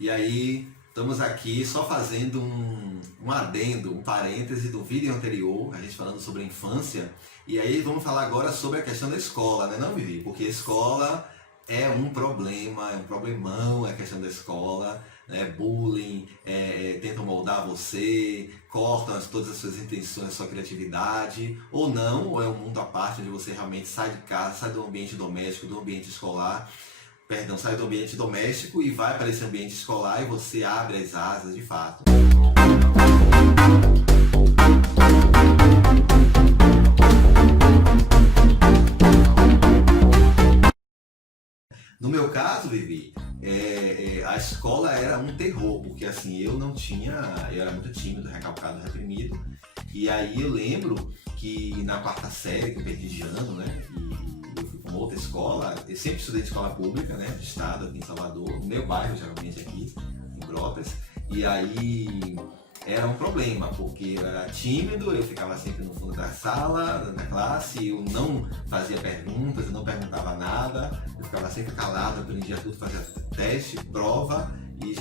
E aí, estamos aqui só fazendo um adendo, um parêntese do vídeo anterior, a gente falando sobre a infância. E aí vamos falar agora sobre a questão da escola, né não, Vivi? Porque a escola é um problema, é um problemão a questão da escola, né? Bullying, tentam moldar você, cortam todas as suas intenções, a sua criatividade, ou não, ou é um mundo à parte onde você realmente sai de casa, sai do ambiente doméstico, do ambiente escolar, perdão, sai do ambiente doméstico e vai para esse ambiente escolar e você abre as asas de fato. No meu caso, Vivi, a escola era um terror, porque assim, eu era muito tímido, recalcado, reprimido, e aí eu lembro que na quarta série, que eu perdi de ano, né, e eu fui para uma outra escola, eu sempre estudei em escola pública, né, de estado, aqui em Salvador, no meu bairro, geralmente aqui, em Brotas, e aí era um problema, porque eu era tímido, eu ficava sempre no fundo da sala, da classe, eu não fazia perguntas, eu não perguntava nada, eu ficava sempre calado, aprendia tudo, fazia teste, prova e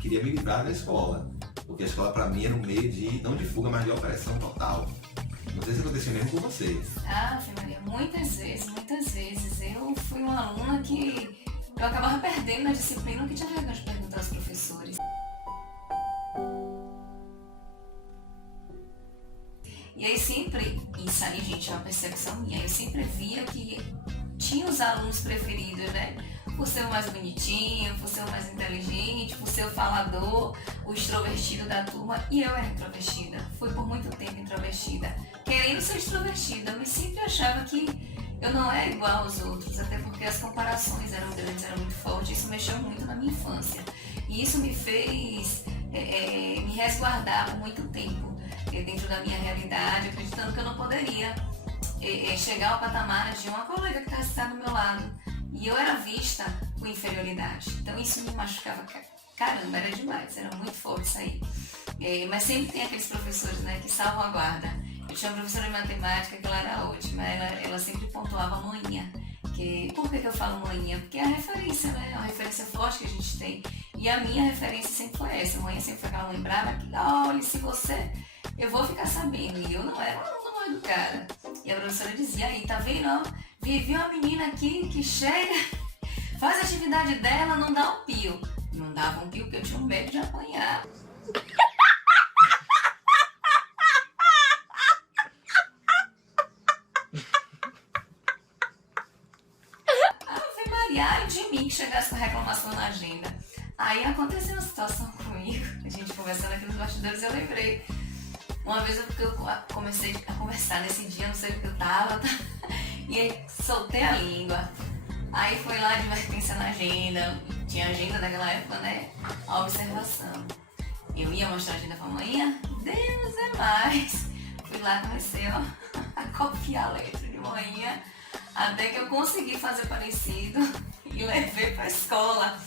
queria me livrar da escola, porque a escola para mim era um meio de, não de fuga, mas de opressão total. Não sei se aconteceu mesmo com vocês. Ah, Maria, muitas vezes. Eu fui uma aluna que eu acabava perdendo na disciplina que tinha vergonha de perguntar aos professores. E aí sempre, isso aí, gente, é uma percepção minha, eu sempre via que tinha os alunos preferidos, né? Por ser o mais bonitinho, por ser o mais inteligente, por ser o falador, o extrovertido da turma. E eu era introvertida, fui por muito tempo introvertida, querendo ser extrovertida, mas sempre achava que eu não era igual aos outros, até porque as comparações eram grandes, eram muito fortes, isso mexeu muito na minha infância. E isso me fez me resguardar por muito tempo dentro da minha realidade, acreditando que eu não poderia chegar ao patamar de uma colega que estava sentada do meu lado. E eu era vista com inferioridade. Então isso me machucava. Caramba, era demais, era muito forte isso aí. Mas sempre tem aqueles professores, né, que salvam a guarda. Eu tinha uma professora de matemática que ela era ótima, ela sempre pontuava manhã. Por que eu falo manhã? Porque é a referência, né? É uma referência forte que a gente tem. E a minha referência sempre foi essa. Manhã sempre foi aquela lembrada que, olha, se você... eu vou ficar sabendo. E eu não era uma aluna mal educada. E a professora dizia, aí, tá vendo? Ó, vivi uma menina aqui que chega, faz a atividade dela, não dá um pio. Não dava um pio porque eu tinha um medo de apanhar. Ave Maria, ai de mim que chegasse com reclamação na agenda. Aí aconteceu uma situação comigo, a gente conversando aqui nos bastidores, eu lembrei. Uma vez eu comecei a conversar nesse dia, não sei o que eu tava, e aí soltei a língua. Aí foi lá a advertência na agenda, tinha agenda naquela época, né? A observação. Eu ia mostrar a agenda pra manhã, Deus é mais. Fui lá, comecei ó, a copiar a letra de manhã, até que eu consegui fazer parecido e levei pra escola.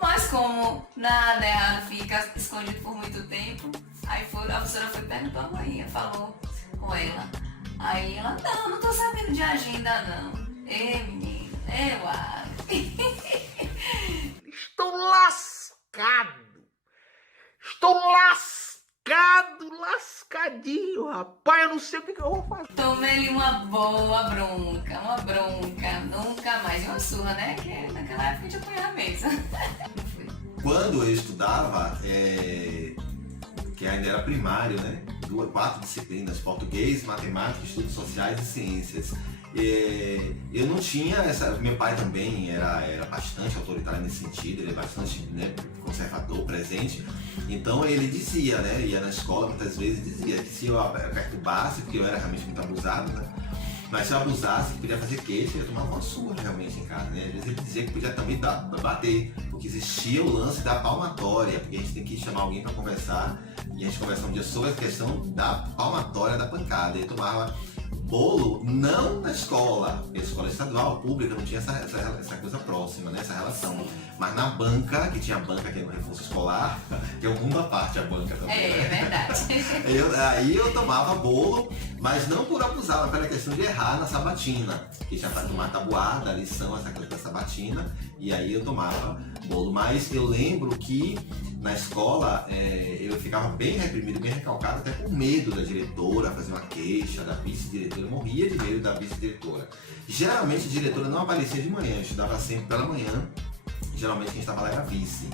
Mas como nada errado fica escondido por muito tempo, aí a professora foi perguntar a mãe, falou com ela. Aí ela, não tô sabendo de agenda não. Menino, eu acho. Estou lascado. Estou lascadinho, rapaz. Eu não sei o que eu vou fazer. Tomei-lhe uma boa bronca, nunca mais. E uma surra, né? Que naquela época a gente apanhava mesmo. Quando eu estudava, que ainda era primário, né? 4 disciplinas, português, matemática, estudos sociais e ciências. Eu não tinha meu pai também era bastante autoritário nesse sentido, ele é bastante, né, conservador, presente. Então ele dizia, né, ia na escola muitas vezes dizia que se eu perturbasse, porque eu era realmente muito abusado, né? Mas se eu abusasse, podia fazer queixa, eu ia tomar uma surra realmente em casa, né? Às vezes ele dizia que podia também bater, porque existia o lance da palmatória, porque a gente tem que chamar alguém para conversar, e a gente conversava um dia sobre a questão da palmatória, da pancada, e tomava bolo não na escola, porque a escola estadual, pública, não tinha essa coisa próxima, né? Essa relação. Sim. Mas na banca, que tinha a banca que é no reforço escolar, que é um mundo à parte a banca também. É verdade. Aí eu tomava bolo, mas não por abusar, mas pela questão de errar na sabatina. Que tinha para tomar tabuada, a lição, essa coisa da sabatina, e aí eu tomava bolo. Mas eu lembro que na escola eu ficava bem reprimido, bem recalcado, até por medo da diretora fazer uma queixa, da vice-diretora. Eu morria de medo da vice-diretora. Geralmente a diretora não aparecia de manhã, eu estudava sempre pela manhã. Geralmente quem estava lá era a vice,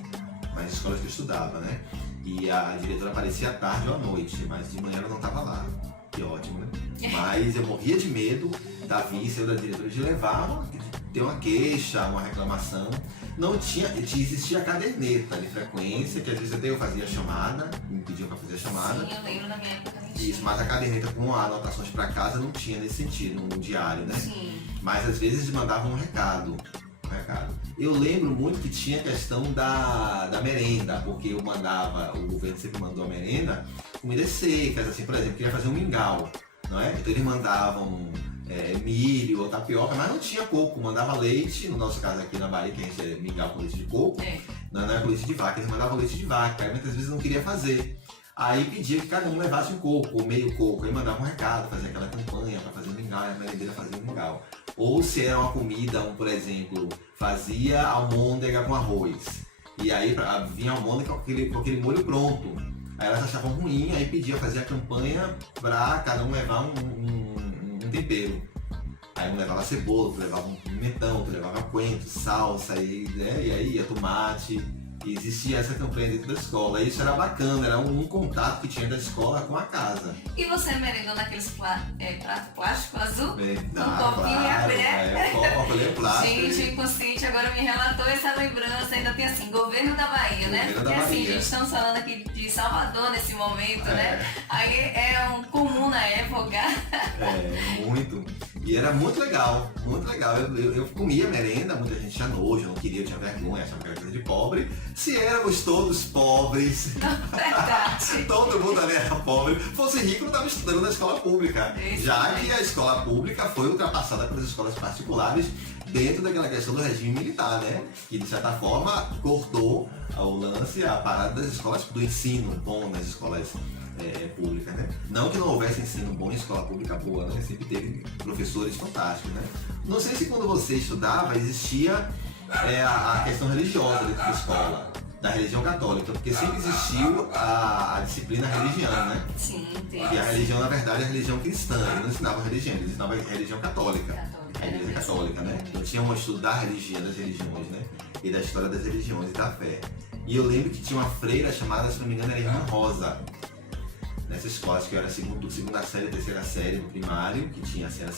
nas escolas que eu estudava, né? E a diretora aparecia à tarde ou à noite, mas de manhã ela não estava lá. Que ótimo, né? Mas eu morria de medo da vice ou da diretora de levar, ter uma queixa, uma reclamação. Não existia a caderneta de frequência, que às vezes até eu fazia chamada, me pediam para fazer a chamada. Sim, eu lembro na minha época também. Isso, mas a caderneta com anotações para casa não tinha nesse sentido, no diário, né? Sim. Mas às vezes mandavam um recado. Eu lembro muito que tinha a questão da merenda, porque eu mandava, o governo sempre mandou a merenda, comidas secas, assim, por exemplo, queria fazer um mingau, não é? Então eles mandavam milho ou tapioca, mas não tinha coco, mandava leite, no nosso caso aqui na Bahia, que a gente é mingau com leite de coco, não é com leite de vaca, eles mandavam leite de vaca, aí muitas vezes não queria fazer. Aí pedia que cada um levasse um coco, ou meio coco, aí mandava um recado, fazia aquela campanha para fazer mingau, e a merendeira fazia mingau. Ou se era uma comida, por exemplo, fazia almôndega com arroz. E aí vinha a almôndega com aquele molho pronto. Aí elas achavam ruim, aí pedia fazer a campanha para cada um levar um tempero. Aí um levava cebola, outro levava um pimentão, outro levava coentro, salsa, e aí ia tomate. E existia essa campanha dentro da escola. E isso era bacana, era um contato que tinha da escola com a casa. E você merendou naqueles prato plástico azul? Claro, copinho e a colher? Copo, colher plástico. Gente, o inconsciente agora me relatou essa lembrança. Ainda tem assim, governo da Bahia, né? Governo da Porque assim, Bahia. gente, estamos falando aqui de Salvador nesse momento, né? Aí é um comum na época. Muito. E era muito legal, muito legal. Eu comia merenda, muita gente tinha nojo, não queria, tinha vergonha, achava que era coisa de pobre. Se éramos todos pobres, Verdade. todo mundo ali era pobre, fosse rico não estava estudando na escola pública. Isso Já também. que a escola pública foi ultrapassada pelas escolas particulares dentro daquela questão do regime militar, né? Que de certa forma cortou o lance, a parada das escolas do ensino bom nas escolas públicas, né? Não que não houvesse ensino bom em escola pública boa, né? Sempre teve professores fantásticos, né? Não sei se quando você estudava existia a questão religiosa dentro da escola, da religião católica, porque sempre existiu a disciplina religião, né? Sim, tem. E a religião, na verdade, é a religião cristã. Eles não ensinavam religião, eles ensinavam a religião católica. A igreja católica, né? Então tinha um estudo da religião, das religiões, né? E da história das religiões e da fé. E eu lembro que tinha uma freira chamada, se não me engano, era Irmã Rosa. Nessa escola, acho que eu era segunda série, terceira série no primário, que tinha assim, a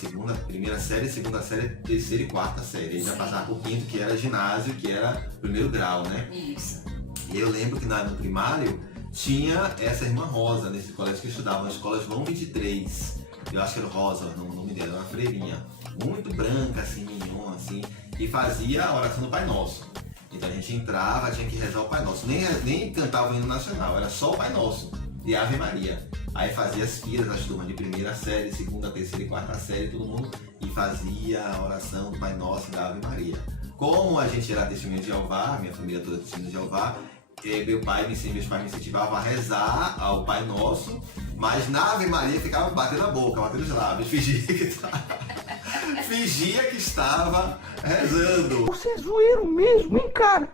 primeira série, segunda série, terceira e quarta série. Aí já passava por quinto, que era ginásio, que era primeiro grau, né? Isso. E eu lembro que no primário tinha essa Irmã Rosa, nesse colégio que eu estudava, na escola João 23. Eu acho que era Rosa, o nome dela, era uma freirinha. Muito branca, assim, mignon, assim, e fazia a oração do Pai Nosso. Então a gente entrava, tinha que rezar o Pai Nosso. Nem cantava o hino nacional, era só o Pai Nosso e a Ave Maria. Aí fazia as filas, as turmas de primeira série, segunda, terceira e quarta série, todo mundo, e fazia a oração do Pai Nosso e da Ave Maria. Como a gente era testemunha de Jeová, minha família toda é testemunha de Jeová, meus pais me incentivavam a rezar ao Pai Nosso, mas na Ave Maria ficava batendo a boca, batendo os lábios, fingia que estava rezando. Você é zoeiro mesmo, hein, cara?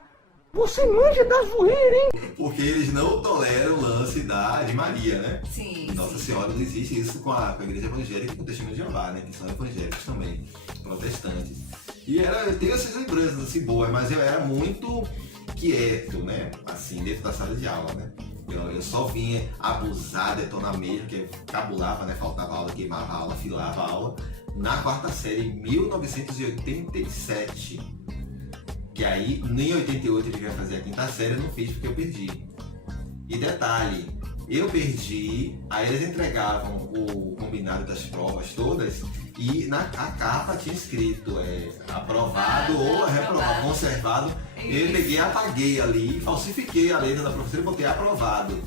Você manja da zoeira, hein? Porque eles não toleram o lance da Ave Maria, né? Sim. Nossa Senhora, não existe isso com a igreja evangélica e com o testemunho de Jeová, né? Que são evangélicos também, protestantes. E eu tenho essas lembranças assim boas, mas eu era muito quieto, né? Assim, dentro da sala de aula, né? Eu só vinha abusar, detonar mesmo, porque cabulava, né? Faltava aula, queimava a aula, filava a aula. Na quarta série, em 1987. Que aí, nem em 88 ele ia fazer a quinta série, eu não fiz porque eu perdi. E detalhe, eu perdi, aí eles entregavam o combinado das provas todas e a capa tinha escrito aprovado ou reprovado, conservado. Eu peguei, apaguei ali, falsifiquei a letra da professora e botei aprovado.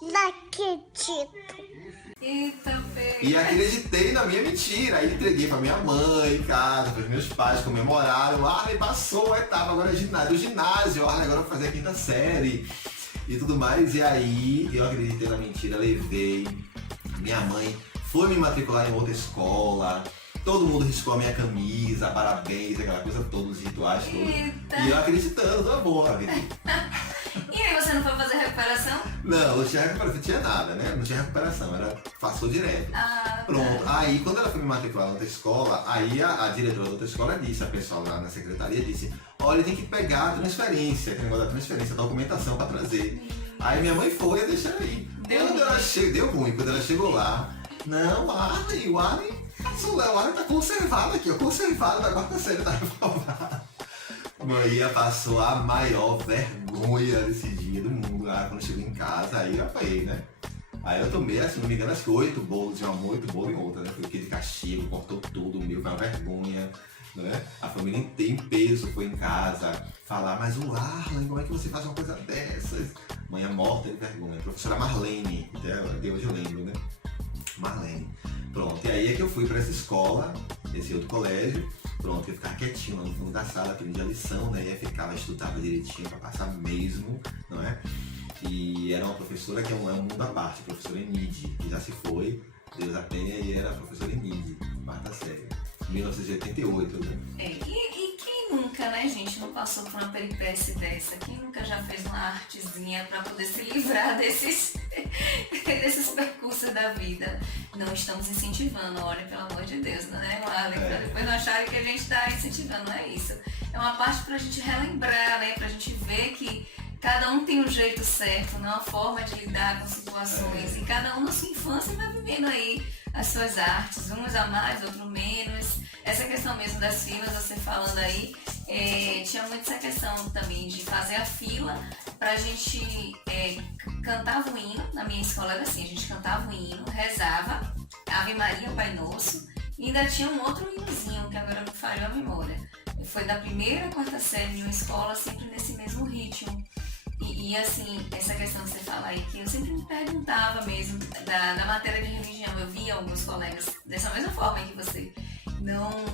Não acredito. Eita, E acreditei na minha mentira. Aí entreguei pra minha mãe, cara, pros meus pais, comemoraram. O Arley passou a etapa, agora é ginásio. O ginásio, o Arley agora vai fazer a 5ª série e tudo mais. E aí eu acreditei na mentira, levei. Minha mãe foi me matricular em outra escola. Todo mundo riscou a minha camisa, parabéns, aquela coisa toda, os rituais todos. Eita. E eu acreditando, do amor, Vivi. E aí você não foi fazer recuperação? Não tinha recuperação, não tinha nada, né? Não tinha recuperação, passou direto. Ah, Pronto, aí quando ela foi me matricular na outra escola, aí a diretora da outra escola disse, a pessoa lá na secretaria disse, olha, tem que pegar a transferência, que negócio da transferência, a documentação pra trazer. Aí minha mãe foi e deixou aí. Quando ela chegou, deu ruim, quando ela chegou lá, não, o Arley tá conservado aqui, ó, conservado da 4ª série, tá reprovado. Maria passou a maior vergonha desse dia do mundo lá, quando chegou em casa, aí eu apanhei, né? Aí eu tomei, se não me engano, acho que 8 bolos de uma mão, 8 bolos em outra, né? Fiquei de castigo, cortou tudo, meu, foi uma vergonha, né? A família inteira em peso foi em casa falar, mas o Arley, como é que você faz uma coisa dessas? Mãe é morta de vergonha. A professora Marlene, até hoje eu lembro, né? Marlene. Pronto, e aí é que eu fui pra essa escola, esse outro colégio. Pronto, eu ficava quietinho lá no fundo da sala, aprendia a lição, né? E aí ficava, estudava direitinho pra passar mesmo, não é? E era uma professora que é um mundo à parte, a professora Enide, que já se foi, Deus a tenha, e era a professora Enide, 4ª série, 1988, né? E quem nunca, né, gente, não passou por uma peripécia dessa? Quem nunca já fez uma artezinha pra poder se livrar desses percursos da vida? Não estamos incentivando, olha, pelo amor de Deus, né, Marley? Pra depois não acharem que a gente tá incentivando, não é isso. É uma parte pra gente relembrar, né, pra gente ver que cada um tem um jeito certo, né, uma forma de lidar com situações. E cada um na sua infância vai vivendo aí as suas artes, uns a mais, outros menos. Essa questão mesmo das filas, você falando aí, tinha muito essa questão também de fazer a fila pra gente cantar o hino. Na minha escola era assim, a gente cantava o hino, rezava, Ave Maria, Pai Nosso, e ainda tinha um outro hinozinho, que agora me falhou a memória. Foi da 1ª à 4ª série em uma escola, sempre nesse mesmo ritmo. E assim, essa questão que você fala aí, que eu sempre me perguntava mesmo da matéria de religião. Eu via alguns colegas dessa mesma forma que você.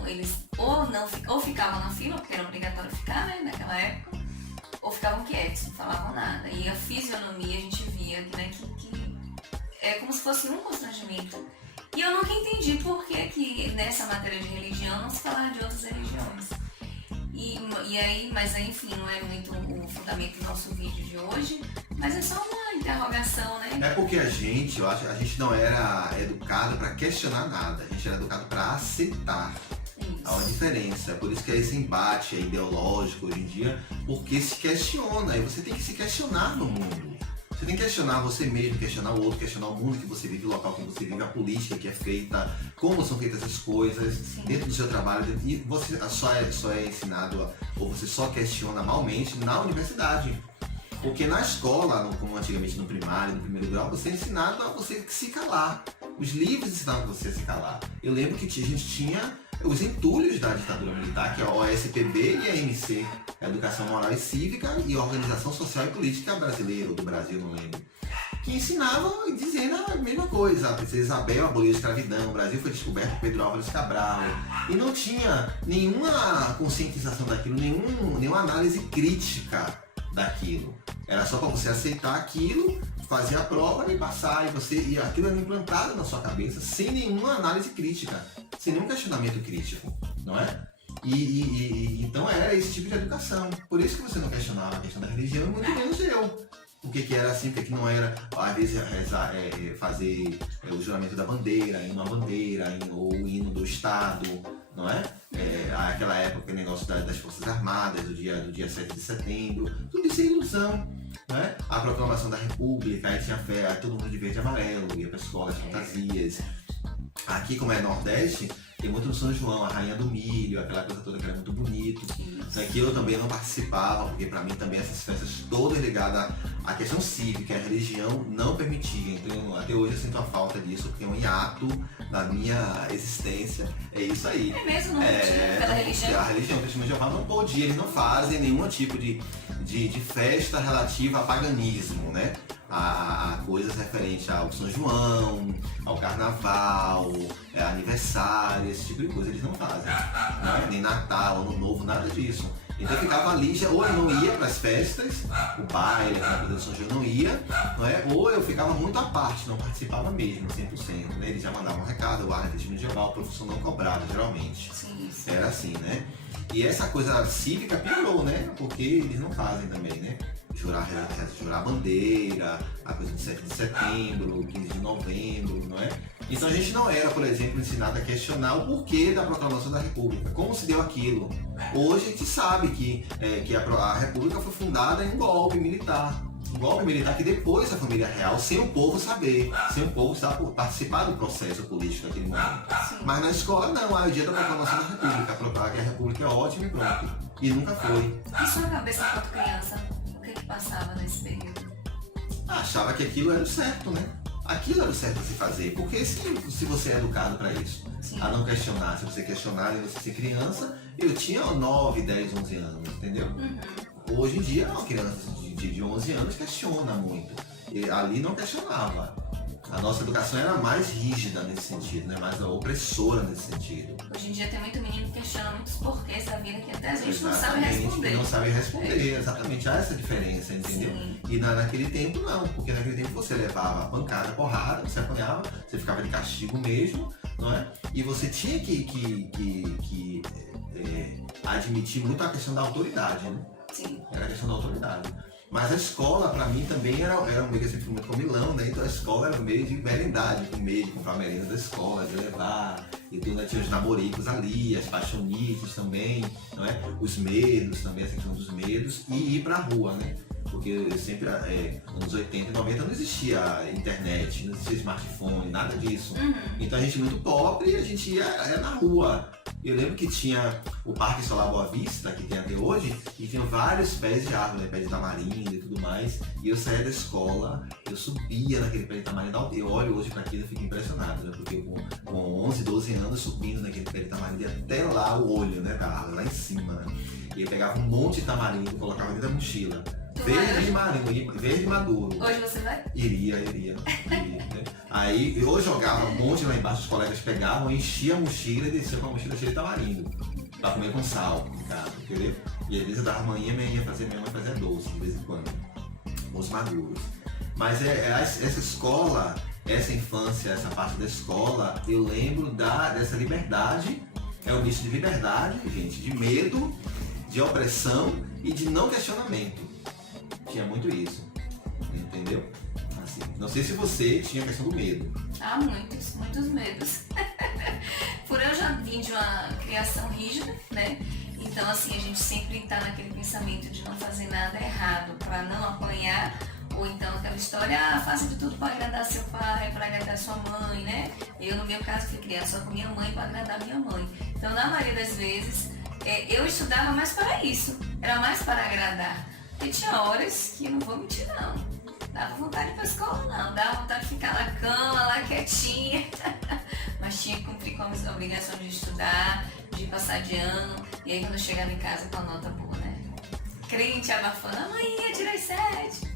Eles ou ficavam na fila, porque era obrigatório ficar, né, naquela época, ou ficavam quietos, não falavam nada. E a fisionomia a gente via, né, que é como se fosse um constrangimento. E eu nunca entendi por que nessa matéria de religião não se falava de outras religiões. Mas aí, enfim, não é muito o fundamento do nosso vídeo de hoje, mas é só uma interrogação, né? É porque a gente não era educado para questionar nada, a gente era educado para aceitar. Há uma diferença, por isso que é esse embate ideológico hoje em dia, porque se questiona, e você tem que se questionar no mundo. Você tem que questionar você mesmo, questionar o outro, questionar o mundo que você vive, o local que você vive, a política que é feita, como são feitas essas coisas, sim, dentro do seu trabalho. E você só é ensinado, ou você só questiona malmente na universidade. Porque na escola, como antigamente no primário, no primeiro grau, você é ensinado a você se calar. Os livros ensinavam você a se calar. Eu lembro que a gente tinha os entulhos da ditadura militar, que é a OSPB e a MC, a Educação Moral e Cívica e a Organização Social e Política Brasileira, ou do Brasil, não lembro, que ensinavam dizendo a mesma coisa. A princesa Isabel aboliu a escravidão, o Brasil foi descoberto por Pedro Álvares Cabral, e não tinha nenhuma conscientização daquilo, nenhuma análise crítica daquilo. Era só para você aceitar aquilo, fazer a prova e passar, e aquilo era implantado na sua cabeça sem nenhuma análise crítica, sem nenhum questionamento crítico, não é? Então era esse tipo de educação. Por isso que você não questionava a questão da religião, e muito menos eu. O que era assim, o que não era, às vezes fazer o juramento da bandeira, hino à bandeira, ou o hino do Estado, não é? Aquela época, aquele negócio das Forças Armadas, do dia 7 de setembro, tudo isso é ilusão, né? A proclamação da República, aí tinha fé, aí todo mundo de verde e amarelo, ia para escolas, fantasias. Aqui, como é Nordeste, tem muito no São João, a Rainha do Milho, aquela coisa toda que era muito bonito. Aqui eu também não participava, porque para mim também essas festas todas ligadas à questão cívica, a religião não permitia. Então até hoje eu sinto a falta disso, porque é um hiato na minha existência. É isso aí. É mesmo? Não podia pela religião? A religião, o Testemunho de Jeová não podia, eles não fazem nenhum tipo de festa relativa a paganismo, né? a coisas referentes ao São João, ao Carnaval, aniversário, esse tipo de coisa eles não fazem, né? Nem Natal, Ano Novo, nada disso. Então eu ficava ali, ou eu não ia para as festas, o baile, a coisa do São João não ia, não é? Ou eu ficava muito à parte, não participava mesmo, 100%. Né? Eles já mandavam um recado, o árbitro medieval, o professor não cobrava, geralmente. Sim, isso. Era assim, né? E essa coisa cívica piorou, né? Porque eles não fazem também, né? Jurar a bandeira, a coisa de 7 de setembro, 15 de novembro, não é? Então a gente não era, por exemplo, ensinado a questionar o porquê da proclamação da República, como se deu aquilo. Hoje a gente sabe que a República foi fundada em um golpe militar. Um golpe militar que depois a família real, sem o povo saber, sem o povo participar do processo político naquele momento. Sim. Mas na escola não, é o dia da proclamação da República, proclamar que a República é ótima e pronto. E nunca foi. E sua cabeça enquanto criança, o que passava nesse período? Achava que aquilo era o certo, né? Aquilo era o certo a se fazer, porque se você é educado para isso, Sim. a não questionar, se você questionar e você ser criança, eu tinha 9, 10, 11 anos, entendeu? Hoje em dia, uma criança de 11 anos questiona muito, e ali não questionava. A nossa educação era mais rígida nesse sentido, né? Mais opressora nesse sentido. Hoje em dia tem muito menino que questiona muitos porquês da vida que até a gente não sabe Exatamente, responder. que não sabe responder, exatamente, há essa diferença, entendeu? Sim. E naquele tempo não, porque naquele tempo você levava pancada, porrada, você apanhava, você ficava de castigo mesmo, não é? E você tinha que admitir muito a questão da autoridade, né? Sim. Era a questão da autoridade. Mas a escola, pra mim, também era um meio que eu sempre fui muito comilão, né? Então a escola era um meio de merendade, de comer, de comprar merenda da escola, de levar. E tudo, né? Tinha os namoricos ali, as paixonites também, não é? Os medos também, essa questão dos medos. E ir pra rua, né? Porque eu sempre, anos 80 e 90 não existia internet, não existia smartphone, nada disso. Então a gente muito pobre, a gente ia na rua. Eu lembro que tinha o Parque Solar Boa Vista, que tem até hoje, e tinha vários pés de árvore, né? Pés de tamarindo e tudo mais. E eu saía da escola, eu subia naquele pé de tamarindo. Eu olho hoje para aquilo e fico impressionado, né? Porque com 11, 12 anos subindo naquele pé de tamarindo, e até lá o olho, né, da árvore, lá em cima, né? E eu pegava um monte de tamarindo, colocava dentro da mochila. Verde maduro. Hoje você vai? Iria, né? Aí eu jogava um monte lá embaixo, os colegas pegavam, enchia a mochila e descia com a mochila cheia de tamarindo. Pra comer com sal, em casa, entendeu? E às vezes eu dava manhã, minha mãe fazia doce de vez em quando. Os maduros. Mas essa escola, essa infância, essa parte da escola, eu lembro dessa liberdade, é um misto de liberdade, gente, de medo, de opressão e de não questionamento. Tinha muito isso, entendeu? Assim, não sei se você tinha a questão do medo. Há muitos medos. Por eu já vim de uma criação rígida, né? Então assim, a gente sempre tá naquele pensamento de não fazer nada errado para não apanhar, ou então aquela história, faça de tudo para agradar seu pai, para agradar sua mãe, né? Eu no meu caso fui criada só com minha mãe para agradar minha mãe. Então na maioria das vezes eu estudava mais para isso, era mais para agradar. E tinha horas que, não vou mentir não, dava vontade de ir pra escola não, dava vontade de ficar na cama, lá quietinha, mas tinha que cumprir com a obrigação de estudar, de passar de ano, e aí quando eu chegava em casa com a nota boa, né, crente abafando, amanhã tirei 7,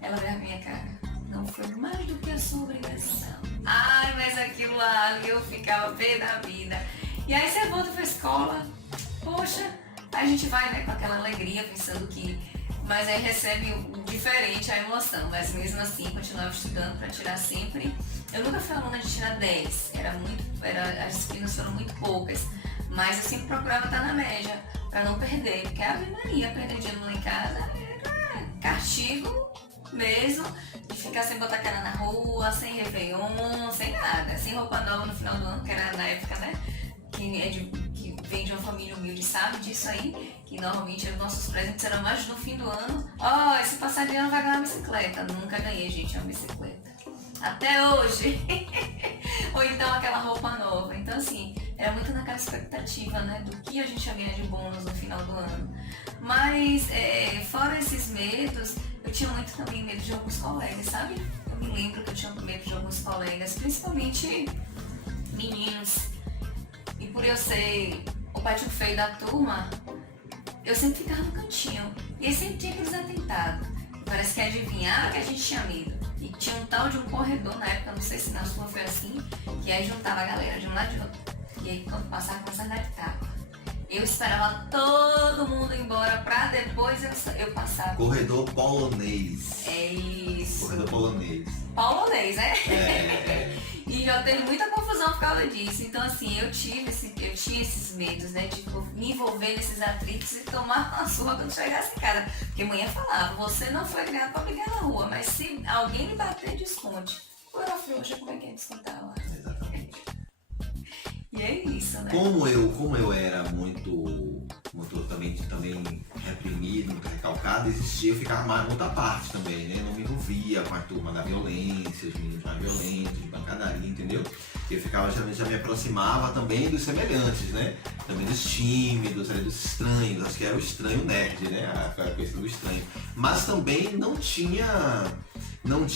ela veio a minha cara, não foi mais do que a sua obrigação, ai, mas aquilo lá, eu ficava pé da vida, e aí você volta pra escola, poxa, aí a gente vai, né, com aquela alegria, pensando que mas aí recebe diferente a emoção, mas mesmo assim continuava estudando para tirar sempre. Eu nunca fui aluna de tirar 10, as disciplinas foram muito poucas, mas eu sempre procurava estar na média, para não perder, porque a Ave Maria, perder dinheiro lá em casa era castigo mesmo, de ficar sem botar cara na rua, sem réveillon, sem nada, sem roupa nova no final do ano, que era na época, né? Que vem de uma família humilde sabe disso aí, que normalmente os nossos presentes eram mais no fim do ano. Esse passar de ano vai ganhar uma bicicleta. Nunca ganhei, gente, uma bicicleta. Até hoje. Ou então aquela roupa nova. Então assim, era muito naquela expectativa, né, do que a gente ia ganhar de bônus no final do ano. Mas, fora esses medos, eu tinha muito também medo de alguns colegas, sabe? Eu me lembro que eu tinha medo de alguns colegas, principalmente meninos. E por eu ser o patinho feio da turma, eu sempre ficava no cantinho. E aí sempre tinha aqueles atentados. parece que adivinharam que a gente tinha medo. E tinha um tal de um corredor na época, não sei se na sua foi assim, que aí juntava a galera de um lado e de outro. E aí quando passava, começava a andar de carro. Eu esperava todo mundo ir embora pra depois eu passar. Corredor polonês. É isso. Corredor polonês. Polonês, né? É. E já teve muita confusão por causa disso. Então, assim, eu tinha esses medos, né? De me envolver nesses atritos e tomar uma surra quando chegasse em casa. Porque a mãe falava, você não foi criado pra brigar na rua, mas se alguém me bater, desconte. Ou era frouxa, como é que é descontar lá? Exatamente. E é isso, né? Como eu era muito também reprimido, muito recalcado, eu ficava mais outra parte também, né? Não me envolvia com a turma da violência, os meninos mais violentos, de pancadaria, entendeu? Eu ficava, geralmente, já me aproximava também dos semelhantes, né? Também dos tímidos, dos estranhos, acho que era o estranho nerd, né? A questão do estranho. Mas também não tinha... Eu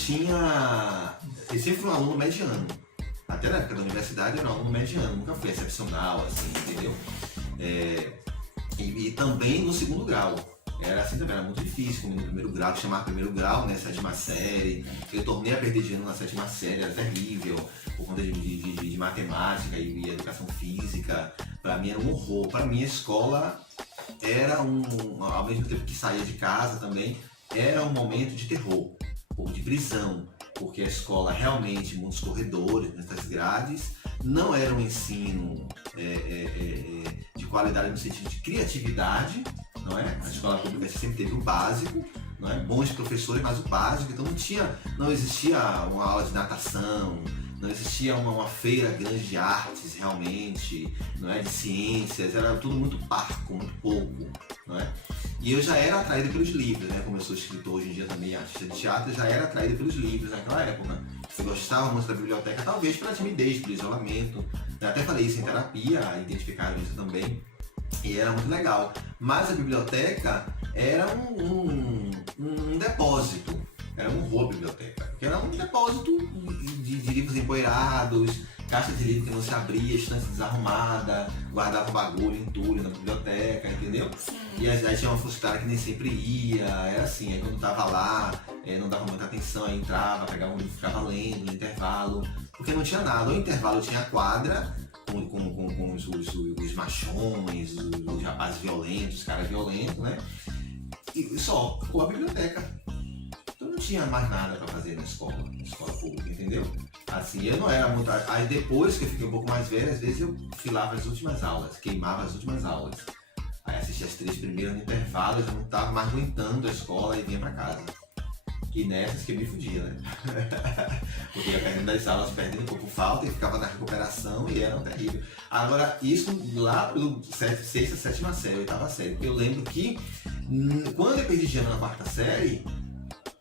sempre fui um aluno mediano. Até na época da universidade eu era um aluno mediano, nunca fui excepcional, assim, entendeu? E também no segundo grau. Era assim também, era muito difícil, como no primeiro grau, chamar primeiro grau, né, sétima série. Eu tornei a perder de ano na sétima série, era terrível, por conta de matemática e educação física. Pra mim era um horror. Pra mim a escola era ao mesmo tempo que saía de casa também, era um momento de terror, um pouco de prisão. Porque a escola realmente, muitos corredores, muitas grades, não era um ensino de qualidade no sentido de criatividade, não é? A escola pública sempre teve o básico, não é? Bons professores, mas o básico, então não existia uma aula de natação, não existia uma feira grande de artes realmente, não é? De ciências, era tudo muito parco, muito pouco, não é? E eu já era atraído pelos livros, né? Como eu sou escritor hoje em dia também, artista de teatro, eu já era atraído pelos livros naquela época. Eu gostava muito da biblioteca, talvez pela timidez, pelo isolamento. Eu até falei isso em terapia, identificaram isso também. E era muito legal. Mas a biblioteca era um depósito. Era um horror a biblioteca. Porque era um depósito de livros empoeirados, caixa de livro que não se abria, estante desarrumada, guardava bagulho, entulho na biblioteca, entendeu? Sim. E aí tinha uma funcionária que nem sempre ia, era assim, aí quando tava lá, não dava muita atenção, aí entrava, pegava um livro e ficava lendo no intervalo, porque não tinha nada. No intervalo tinha quadra, com os machões, os rapazes violentos, os caras violentos, né? E só, ficou a biblioteca. Então não tinha mais nada para fazer na escola pública, entendeu? Assim, eu não era muito... Aí depois que eu fiquei um pouco mais velho, às vezes eu filava as últimas aulas, queimava as últimas aulas. Aí assistia as 3 primeiras no intervalo, eu já não estava mais aguentando a escola e vinha para casa. E nessas que eu me fudia, né? Porque ia perdendo das aulas, perdendo um pouco falta e ficava na recuperação e era terrível. Agora, isso lá pelo 6ª, 7ª série, 8ª série. Eu lembro que quando eu perdi de ano na 4ª série,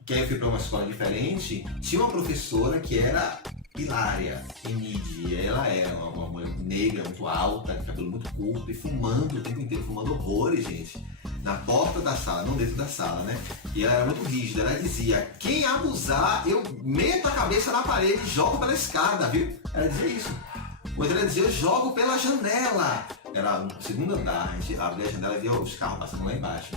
que aí eu fui para uma escola diferente, tinha uma professora que era hilária, Enide. Ela era uma mulher negra, muito alta, de cabelo muito curto e fumando o tempo inteiro, fumando horrores, gente. Na porta da sala, não dentro da sala, né? E ela era muito rígida, ela dizia, quem abusar, eu meto a cabeça na parede e jogo pela escada, viu? Ela dizia isso. Outra ela dizia, eu jogo pela janela. Era no 2º andar, a gente abria a janela e via os carros passando lá embaixo.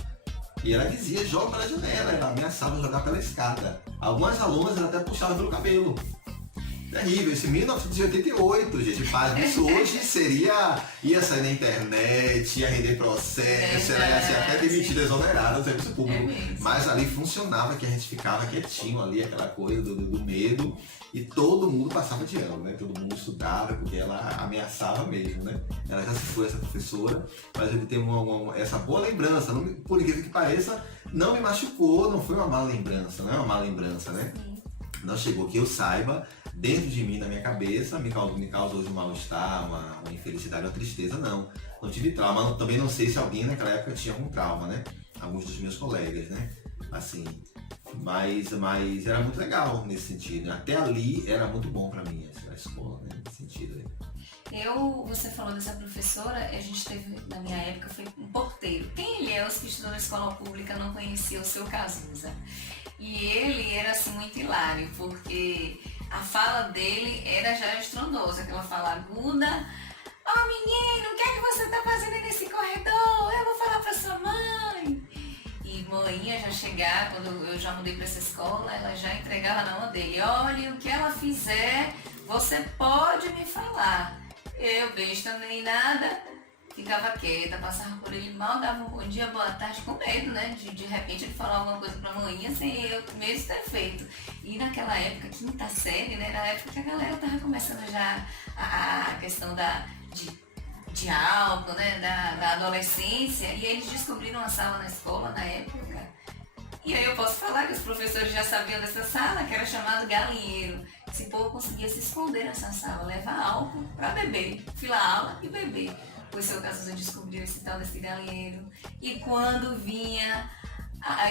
E ela dizia, joga pela janela, ela ameaçava jogar pela escada. Algumas alunas ela até puxavam pelo cabelo. Terrível, isso em 1988, gente. Isso hoje ia sair na internet, ia render processo, ia ser até demitido, exonerado do serviço público. Mas ali funcionava, que a gente ficava quietinho ali, aquela coisa do medo, e todo mundo passava de ano, né? Todo mundo estudava, porque ela ameaçava mesmo, né? Ela já se foi, essa professora, mas eu tenho essa boa lembrança, por incrível que pareça, não me machucou, não foi uma má lembrança, não é uma má lembrança, né? Não chegou que eu saiba, dentro de mim, na minha cabeça, me causou de um mal-estar, uma infelicidade, uma tristeza, não. Não tive trauma, também não sei se alguém naquela época tinha algum trauma, né? Alguns dos meus colegas, né? Assim, mas era muito legal nesse sentido. Até ali era muito bom pra mim, a escola, né? Nesse sentido aí. Você falou dessa professora, a gente teve, na minha época, foi um porteiro. Quem ele é? Os que estudam na escola pública não conheciam o seu Cazuza. E ele era assim muito hilário, porque a fala dele era já estrondosa, aquela fala aguda. Ó, menino, o que é que você tá fazendo nesse corredor? Eu vou falar pra sua mãe. E manhinha já chegar, quando eu já mudei para essa escola, ela já entregava na mão dele. Olha, o que ela fizer, você pode me falar. Eu, besta nem nada, ficava quieta, passava por ele, mal dava um bom dia, boa tarde, com medo, né? De repente ele falar alguma coisa pra manhinha sem eu mesmo ter feito. E naquela época, quinta série, né? Na época que a galera tava começando já a questão de álcool, né? Da adolescência. E eles descobriram uma sala na escola na época. E aí eu posso falar que os professores já sabiam dessa sala, que era chamado galinheiro. Esse povo conseguia se esconder nessa sala, levar álcool pra beber, filar aula e beber. O seu Cazuza descobriu esse tal desse galinheiro. E quando vinha,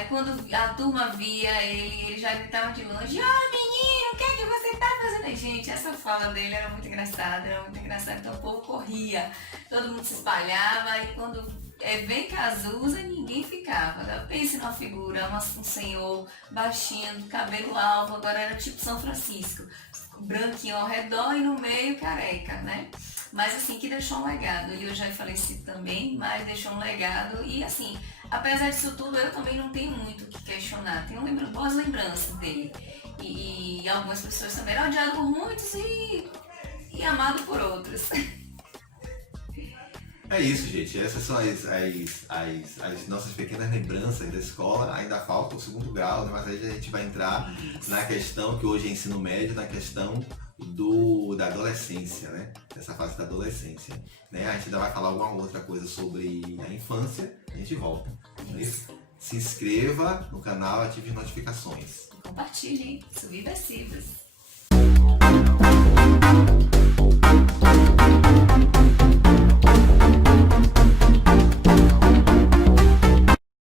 quando a turma via ele já gritava de longe: "Ô menino, o que é que você tá fazendo aí?" Gente, essa fala dele era muito engraçada, então o povo corria, todo mundo se espalhava, e quando vem Cazuza, ninguém ficava. Pense numa figura, um senhor baixinho, cabelo alvo, agora era tipo São Francisco, branquinho ao redor e no meio careca, né? Mas assim, que deixou um legado, e eu já faleci também, mas deixou um legado, e assim, apesar disso tudo, eu também não tenho muito o que questionar, tenho boas lembranças dele, e algumas pessoas também eram odiado por muitos e amado por outros. É isso, gente. Essas são as nossas pequenas lembranças da escola. Ainda falta o segundo grau, né? Mas aí a gente vai entrar na questão que hoje é ensino médio, na questão da adolescência, né? Dessa fase da adolescência. Né? A gente ainda vai falar alguma outra coisa sobre a infância. A gente volta. Não é isso? Se inscreva no canal, ative as notificações. Compartilhem, subversivos.